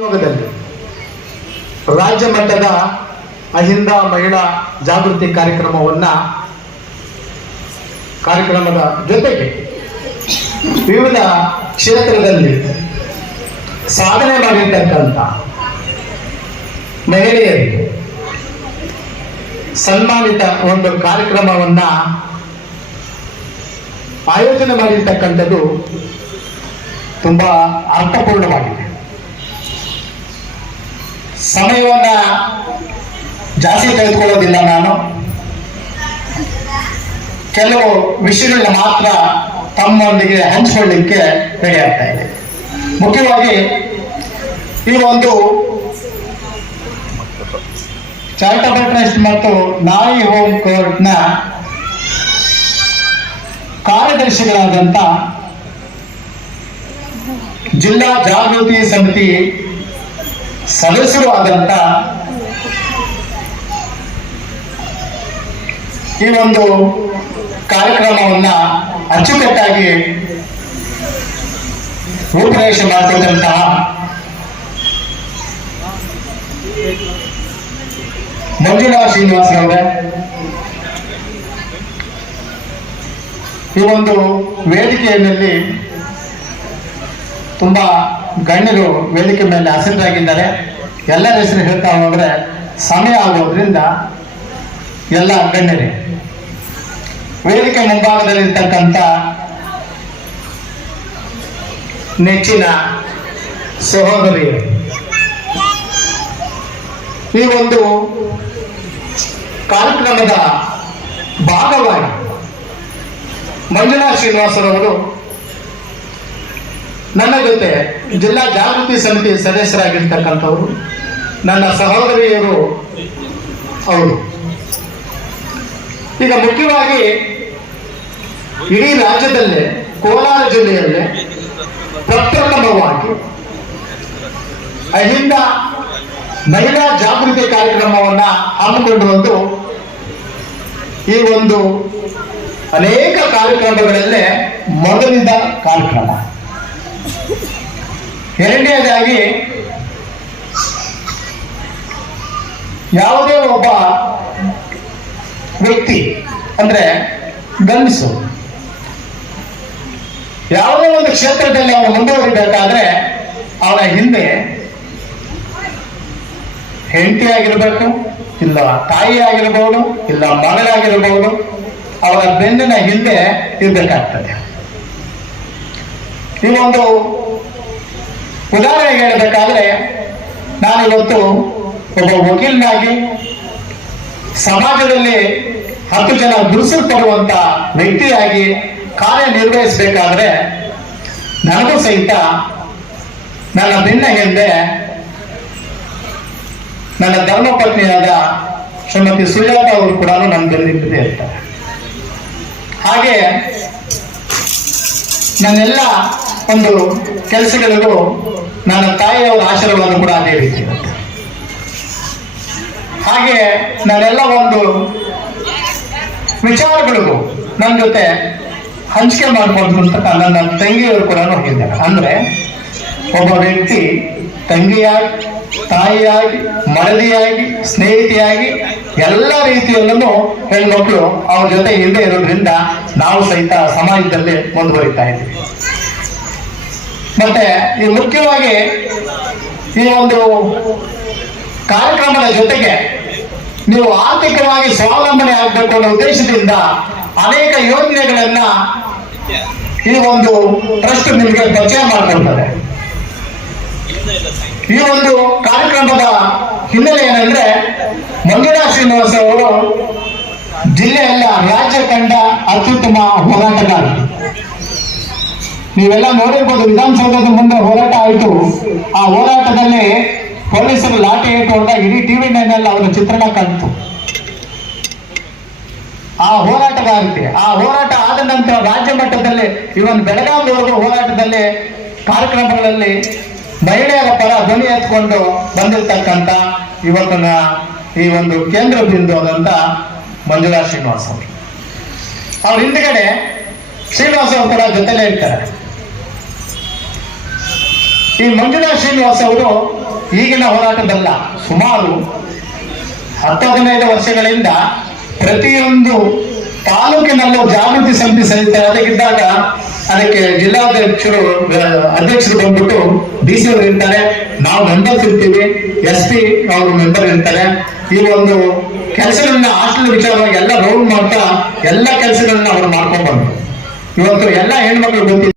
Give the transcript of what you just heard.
ಯೋಗದಲ್ಲಿ ರಾಜ್ಯ ಮಟ್ಟದ ಅಹಿಂದ ಮಹಿಳಾ ಜಾಗೃತಿ ಕಾರ್ಯಕ್ರಮದ ಜೊತೆಗೆ ವಿವಿಧ ಕ್ಷೇತ್ರದಲ್ಲಿ ಸಾಧನೆ ಮಾಡಿರ್ತಕ್ಕಂಥ ಮಹಿಳೆಯರಿಗೆ ಸನ್ಮಾನಿತ ಒಂದು ಕಾರ್ಯಕ್ರಮವನ್ನ ಆಯೋಜನೆ ಮಾಡಿರ್ತಕ್ಕಂಥದ್ದು ತುಂಬಾ ಅರ್ಥಪೂರ್ಣವಾಗಿದೆ. ಸಮಯವನ್ನ ಜಾಸ್ತಿ ತೆಗೆದುಕೊಳ್ಳೋದಿಲ್ಲ. ನಾನು ಕೆಲವು ವಿಷಯಗಳನ್ನ ಮಾತ್ರ ತಮ್ಮೊಂದಿಗೆ ಹಂಚಿಕೊಳ್ಳಿಕ್ಕೆ ರೆಡಿ ಆಗ್ತಾ ಇದೆ. ಮುಖ್ಯವಾಗಿ ಈ ಒಂದು ಚಾರಿಟಬಲ್ ಟ್ರಸ್ಟ್ ಮತ್ತು ನಾಯಿ ಹೋಮ್ ಕೋರ್ಟ್ನ ಕಾರ್ಯದರ್ಶಿಗಳಾದಂಥ ಜಿಲ್ಲಾ ಜಾಗೃತಿ ಸಮಿತಿ ಸದಸ್ಯರು ಆದಂತ ಈ ಒಂದು ಕಾರ್ಯಕ್ರಮವನ್ನ ಅಚ್ಚುಕಟ್ಟಾಗಿ ರೂಪರೇಷೆ ಮಾಡಿಕೊಂಡಂತಹ ಮಂಜುಳಾ ಶ್ರೀನಿವಾಸರವರೇ, ಈ ಒಂದು ವೇದಿಕೆಯಲ್ಲಿ ತುಂಬಾ ಗಣ್ಯರು ವೇದಿಕೆ ಮೇಲೆ ಆಸೀನರಾಗಿದ್ದಾರೆ. ಎಲ್ಲರ ಹೆಸರು ಹೇಳ್ತಾ ಹೋದ್ರೆ ಸಮಯ ಆಗೋದ್ರಿಂದ ಎಲ್ಲ ಗಣ್ಯರೇ, ವೇದಿಕೆ ಮುಂಭಾಗದಲ್ಲಿರ್ತಕ್ಕಂಥ ನೆಚ್ಚಿನ ಸಹೋದರಿಯರು, ಈ ಒಂದು ಕಾರ್ಯಕ್ರಮದ ಭಾಗವಾಗಿ ಮಂಜುಳಾ ಶ್ರೀನಿವಾಸರವರು ನನ್ನ ಜೊತೆ ಜಿಲ್ಲಾ ಜಾಗೃತಿ ಸಮಿತಿ ಸದಸ್ಯರಾಗಿರ್ತಕ್ಕಂಥವರು, ನನ್ನ ಸಹೋದರಿಯರು ಅವರು. ಈಗ ಮುಖ್ಯವಾಗಿ ಇಡೀ ರಾಜ್ಯದಲ್ಲೇ ಕೋಲಾರ ಜಿಲ್ಲೆಯಲ್ಲೇ ಪ್ರಪ್ರಥಮವಾಗಿ ಅಹಿಂದ ಮಹಿಳಾ ಜಾಗೃತಿ ಕಾರ್ಯಕ್ರಮವನ್ನ ಹಮ್ಮಿಕೊಂಡಿರುವುದು ಈ ಒಂದು ಅನೇಕ ಕಾರ್ಯಕ್ರಮಗಳಲ್ಲೇ ಮೊದಲಿನ ಕಾರ್ಯಕ್ರಮ. ಎರಡನೇದಾಗಿ ಯಾವುದೇ ಒಬ್ಬ ವ್ಯಕ್ತಿ ಅಂದ್ರೆ ಗಂಡಸು ಯಾವುದೇ ಒಂದು ಕ್ಷೇತ್ರದಲ್ಲಿ ಅವನು ಮುಂದುವರಿಬೇಕಾದ್ರೆ ಅವನ ಹಿಂದೆ ಹೆಂಡತಿ ಆಗಿರ್ಬೇಕು, ಇಲ್ಲ ತಾಯಿ ಆಗಿರಬಹುದು, ಇಲ್ಲ ಮಗಳಾಗಿರಬಹುದು, ಅವರ ಬೆನ್ನಿನ ಹಿಂದೆ ಇರಬೇಕಾಗ್ತದೆ. ಈ ಒಂದು ಉದಾಹರಣೆಗೆ ಹೇಳಬೇಕಾದ್ರೆ, ನಾನಿವತ್ತು ಒಬ್ಬ ವಕೀಲನಾಗಿ ಸಮಾಜದಲ್ಲಿ 10 ಜನ ದುಡಿಸಲ್ಪಡುವಂತ ವ್ಯಕ್ತಿಯಾಗಿ ಕಾರ್ಯನಿರ್ವಹಿಸಬೇಕಾದ್ರೆ ನನಗೂ ಸಹಿತ ನನ್ನ ಬೆನ್ನ ಹಿಂದೆ ನನ್ನ ಧರ್ಮಪತ್ನಿಯಾದ ಶ್ರೀಮತಿ ಸುಜಾತ ಅವರು ಕೂಡ ನನ್ನ ಬೆನ್ನಿಂದ ಇರ್ತಾರೆ. ಹಾಗೆ ನನ್ನೆಲ್ಲ ಒಂದು ಕೆಲಸಗಳಿಗೂ ನನ್ನ ತಾಯಿಯವರ ಆಶೀರ್ವಾದ ಕೂಡ ಅದೇ ರೀತಿ ಇರುತ್ತೆ. ಹಾಗೆ ನಾನೆಲ್ಲ ಒಂದು ವಿಚಾರಗಳಿಗೂ ನನ್ನ ಜೊತೆ ಹಂಚಿಕೆ ಮಾಡ್ಕೊಂಡ್ರಂತ ನನ್ನ ತಂಗಿಯವರು ಕೂಡ ಹೋಗಿದ್ದಾರೆ. ಅಂದ್ರೆ ಒಬ್ಬ ವ್ಯಕ್ತಿ ತಂಗಿಯಾಗಿ, ತಾಯಿಯಾಗಿ, ಮಡದಿಯಾಗಿ, ಸ್ನೇಹಿತಿಯಾಗಿ ಎಲ್ಲ ರೀತಿಯಲ್ಲೂ ಹೆಣ್ಮಕ್ಳು ಅವ್ರ ಜೊತೆ ಹಿಂದೆ ಇರೋದ್ರಿಂದ ನಾವು ಸಹಿತ ಸಮಾಜದಲ್ಲಿ ಮುಂದುವರಿತಾ ಇದ್ದೀವಿ. ಮತ್ತೆ ಈ ಮುಖ್ಯವಾಗಿ ಈ ಒಂದು ಕಾರ್ಯಕ್ರಮದ ಜೊತೆಗೆ ನೀವು ಆರ್ಥಿಕವಾಗಿ ಸ್ವಾವಲಂಬನೆ ಆಗಬೇಕು ಅನ್ನೋ ಉದ್ದೇಶದಿಂದ ಅನೇಕ ಯೋಜನೆಗಳನ್ನ ಈ ಒಂದು ಟ್ರಸ್ಟ್ ನಿಮಗೆ ಪರಿಚಯ ಮಾಡಿಕೊಡ್ತದೆ. ಈ ಒಂದು ಕಾರ್ಯಕ್ರಮದ ಹಿನ್ನೆಲೆ ಏನಂದ್ರೆ, ಮಂಜುಳಾ ಶ್ರೀನಿವಾಸ ಅವರು ಜಿಲ್ಲೆಯಲ್ಲ ರಾಜ್ಯ ಕಂಡ ಅತ್ಯುತ್ತಮ ಹೋರಾಟಗಾರ. ನೀವೆಲ್ಲ ನೋಡಿರ್ಬೋದು, ವಿಧಾನಸೌಧದ ಮುಂದೆ ಹೋರಾಟ ಆಯಿತು. ಆ ಹೋರಾಟದಲ್ಲಿ ಪೊಲೀಸರು ಲಾಠಿ ಇಟ್ಟುಕೊಂಡ ಇಡೀ TV9 ಅವರ ಚಿತ್ರಣ ಕಾಣಿತು. ಆ ಹೋರಾಟಗಾರತೆ, ಆ ಹೋರಾಟ ಆದ ನಂತರ ರಾಜ್ಯ ಮಟ್ಟದಲ್ಲಿ ಇವನ್ ಬೆಳಗಾವಿವರೆಗೂ ಹೋರಾಟದಲ್ಲಿ ಕಾರ್ಯಕ್ರಮಗಳಲ್ಲಿ ಮಹಿಳೆಯರ ಪರ ಧ್ವನಿ ಎತ್ಕೊಂಡು ಬಂದಿರತಕ್ಕಂಥ ಇವತ್ತಿನ ಈ ಒಂದು ಕೇಂದ್ರ ಬಿಂದು ಆದಂತ ಮಂಜುಳಾ ಶ್ರೀನಿವಾಸ ಅವರು. ಅವ್ರ ಹಿಂದ್ಗಡೆ ಶ್ರೀನಿವಾಸ ಅವರು ಕೂಡ ಜೊತೆಲೇ ಇರ್ತಾರೆ. ಈ ಮಂಜುಳಾ ಶ್ರೀನಿವಾಸ ಅವರು ಈಗಿನ ಹೋರಾಟದಲ್ಲ, ಸುಮಾರು 10-15 ವರ್ಷಗಳಿಂದ ಪ್ರತಿಯೊಂದು ತಾಲೂಕಿನಲ್ಲೂ ಜಾಗೃತಿ ಸಮಿತಿ ಸಹಿತ ಅದಕ್ಕಿದ್ದಾಗ ಅದಕ್ಕೆ ಜಿಲ್ಲಾಧ್ಯಕ್ಷರು ಅಧ್ಯಕ್ಷರು ಬಂದ್ಬಿಟ್ಟು DC ಅವರು ಇರ್ತಾರೆ, ನಾವು ಮೆಂಬರ್ಸ್ ಇರ್ತೀವಿ, SP ಅವರು ಮೆಂಬರ್ ಇರ್ತಾರೆ. ಈ ಒಂದು ಕೆಲಸಗಳನ್ನ ಹಾಸ್ಟೆಲ್ ವಿಚಾರವಾಗಿ ಎಲ್ಲ ರೌಂಡ್ ಮಾಡ್ತಾ ಎಲ್ಲ ಕೆಲಸಗಳನ್ನ ಅವ್ರು ಮಾಡ್ಕೊಂಡ್ ಬಂದ್ರು. ಇವತ್ತು ಎಲ್ಲ ಹೆಣ್ಮಕ್ಳು ಗೊತ್ತಿದೆ.